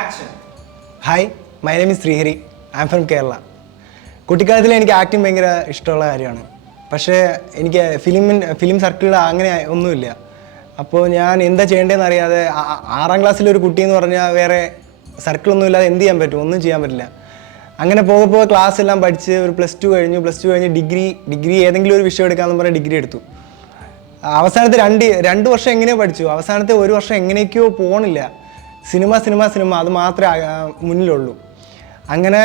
Action. Hi, my name is Srihari. I am from Kerala. കുട്ടിക്കാലത്തിൽ എനിക്ക് acting ഭയങ്കര ഇഷ്ടമുള്ള കാര്യമാണ്. പക്ഷേ എനിക്ക് ഫിലിം സർക്കിളിൽ അങ്ങനെ ഒന്നുമില്ല. അപ്പോൾ ഞാൻ എന്താ ചെയ്യേണ്ടതെന്ന് അറിയാതെ 6ാം ക്ലാസ്സിലൊരു കുട്ടി എന്ന് പറഞ്ഞാൽ വേറെ സർക്കിളൊന്നും ഇല്ലാതെ എന്ത് ചെയ്യാൻ പറ്റും? ഒന്നും ചെയ്യാൻ പറ്റില്ല. അങ്ങനെ പോകെ ക്ലാസ് എല്ലാം പഠിച്ച് ഒരു +2 കഴിഞ്ഞ് ഡിഗ്രി ഏതെങ്കിലും ഒരു വിഷയം എടുക്കാമെന്ന് പറഞ്ഞാൽ ഡിഗ്രി എടുത്തു. അവസാനത്തെ രണ്ട് വർഷം എങ്ങനെയോ പഠിച്ചു. അവസാനത്തെ ഒരു വർഷം എങ്ങനെയൊക്കെയോ പോകണില്ല. സിനിമ അത് മാത്രമേ മുന്നിലുള്ളൂ. അങ്ങനെ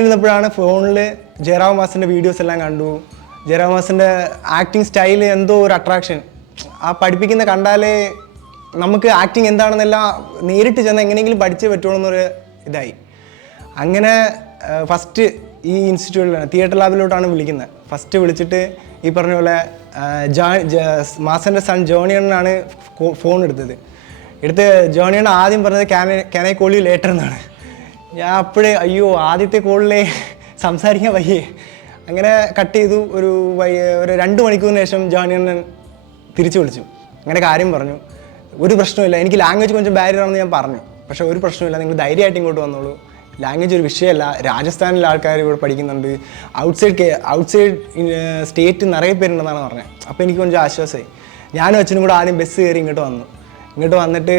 ഇരുന്നപ്പോഴാണ് ഫോണിൽ ജയറാം മാസിൻ്റെ വീഡിയോസ് എല്ലാം കണ്ടു. ജയറാം മാസിൻ്റെ ആക്ടിങ് സ്റ്റൈൽ എന്തോ ഒരു അട്രാക്ഷൻ. ആ പഠിപ്പിക്കുന്ന കണ്ടാലേ നമുക്ക് ആക്ടിങ് എന്താണെന്നെല്ലാം നേരിട്ട് ചെന്ന് എങ്ങനെയെങ്കിലും പഠിച്ചേ പറ്റുള്ളൂ എന്നൊരു ഇതായി. അങ്ങനെ ഫസ്റ്റ് ഈ ഇൻസ്റ്റിറ്റ്യൂട്ടിലാണ്, തിയേറ്റർ ലാബിലോട്ടാണ് വിളിക്കുന്നത്. ഫസ്റ്റ് വിളിച്ചിട്ട് ഈ പറഞ്ഞ പോലെ മാസൻ്റെ സൺ ജോണിയണ്ണനാണ് ഫോൺ എടുത്ത് ജോണിയണ്ണ ആദ്യം പറഞ്ഞത് can I call you later എന്നാണ്. ഞാൻ അപ്പോഴേ അയ്യോ ആദ്യത്തെ കോളിലേ സംസാരിക്കാൻ വയ്യേ. അങ്ങനെ കട്ട് ചെയ്തു. ഒരു 2 മണിക്കൂറിന് ശേഷം ജോണിയണ്ണൻ തിരിച്ചു വിളിച്ചു. അങ്ങനെ കാര്യം പറഞ്ഞു. ഒരു പ്രശ്നമില്ല, എനിക്ക് ലാംഗ്വേജ് കുറച്ച് ബാരിയറാണെന്ന് ഞാൻ പറഞ്ഞു. പക്ഷേ ഒരു പ്രശ്നമില്ല, നിങ്ങൾ ധൈര്യമായിട്ട് ഇങ്ങോട്ട് വന്നോളൂ, ലാംഗ്വേജ് ഒരു വിഷയമല്ല. രാജസ്ഥാനിലെ ആൾക്കാർ ഇവിടെ പഠിക്കുന്നുണ്ട്, ഔട്ട്സൈഡ് സ്റ്റേറ്റ് നിറയെ പേരുണ്ടെന്നാണ് പറഞ്ഞത്. അപ്പോൾ എനിക്ക് കുറച്ച് ആശ്വാസമായി. ഞാനും അച്ഛനും കൂടെ ആദ്യം ബസ് കയറി ഇങ്ങോട്ട് വന്നിട്ട്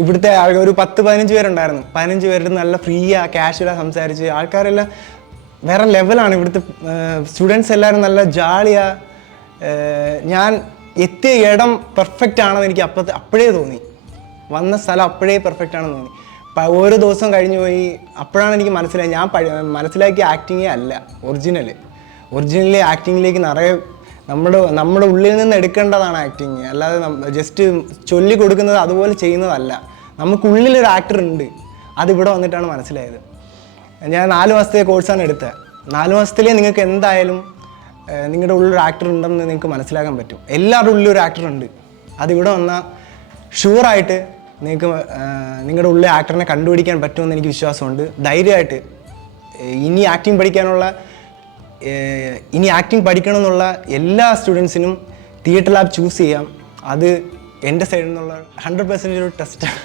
ഇവിടുത്തെ ഒരു 10-15 പേരുണ്ടായിരുന്നു. 15 പേരുടെ നല്ല ഫ്രീയാണ്, കാഷ്വലാണ് സംസാരിച്ച്. ആൾക്കാരെല്ലാം വേറെ ലെവലാണ്. ഇവിടുത്തെ സ്റ്റുഡൻസ് എല്ലാവരും നല്ല ജാളിയാണ്. ഞാൻ എത്തിയ ഇടം പെർഫെക്റ്റ് ആണെന്ന് എനിക്ക് അപ്പോഴേ തോന്നി. വന്ന സ്ഥലം അപ്പോഴേ പെർഫെക്റ്റ് ആണെന്ന് തോന്നി. ഓരോ ദിവസം കഴിഞ്ഞു പോയി. അപ്പോഴാണ് എനിക്ക് മനസ്സിലായി, ഞാൻ മനസ്സിലാക്കിയ ആക്ടിങ്ങേ അല്ല ഒറിജിനലി ആക്ടിങ്ങിലേക്ക് നിറയെ നമ്മുടെ ഉള്ളിൽ നിന്ന് എടുക്കേണ്ടതാണ് ആക്ടിങ്. അല്ലാതെ ജസ്റ്റ് ചൊല്ലി കൊടുക്കുന്നത് അതുപോലെ ചെയ്യുന്നതല്ല. നമുക്കുള്ളിലൊരു ആക്ടർ ഉണ്ട്. അതിവിടെ വന്നിട്ടാണ് മനസ്സിലായത്. ഞാൻ 4 മാസത്തെ കോഴ്സാണ് എടുത്തത്. 4 മാസത്തിലേ നിങ്ങൾക്ക് എന്തായാലും നിങ്ങളുടെ ഉള്ളിലൊരു ആക്ടർ ഉണ്ടെന്ന് നിങ്ങൾക്ക് മനസ്സിലാക്കാൻ പറ്റും. എല്ലാവരുടെ ഉള്ളിലൊരു ആക്ടർ ഉണ്ട്. അതിവിടെ വന്നാൽ ഷുവറായിട്ട് നിങ്ങൾക്ക് നിങ്ങളുടെ ഉള്ളിലെ ആക്ടറിനെ കണ്ടുപിടിക്കാൻ പറ്റുമെന്ന് എനിക്ക് വിശ്വാസമുണ്ട്. ധൈര്യമായിട്ട് ഇനി ആക്ടിങ് പഠിക്കണമെന്നുള്ള എല്ലാ സ്റ്റുഡൻസിനും തിയേറ്റർ ലാബ് ചൂസ് ചെയ്യാം. അത് എൻ്റെ സൈഡിൽ നിന്നുള്ള 100% ഒരു ടെസ്റ്റാണ്.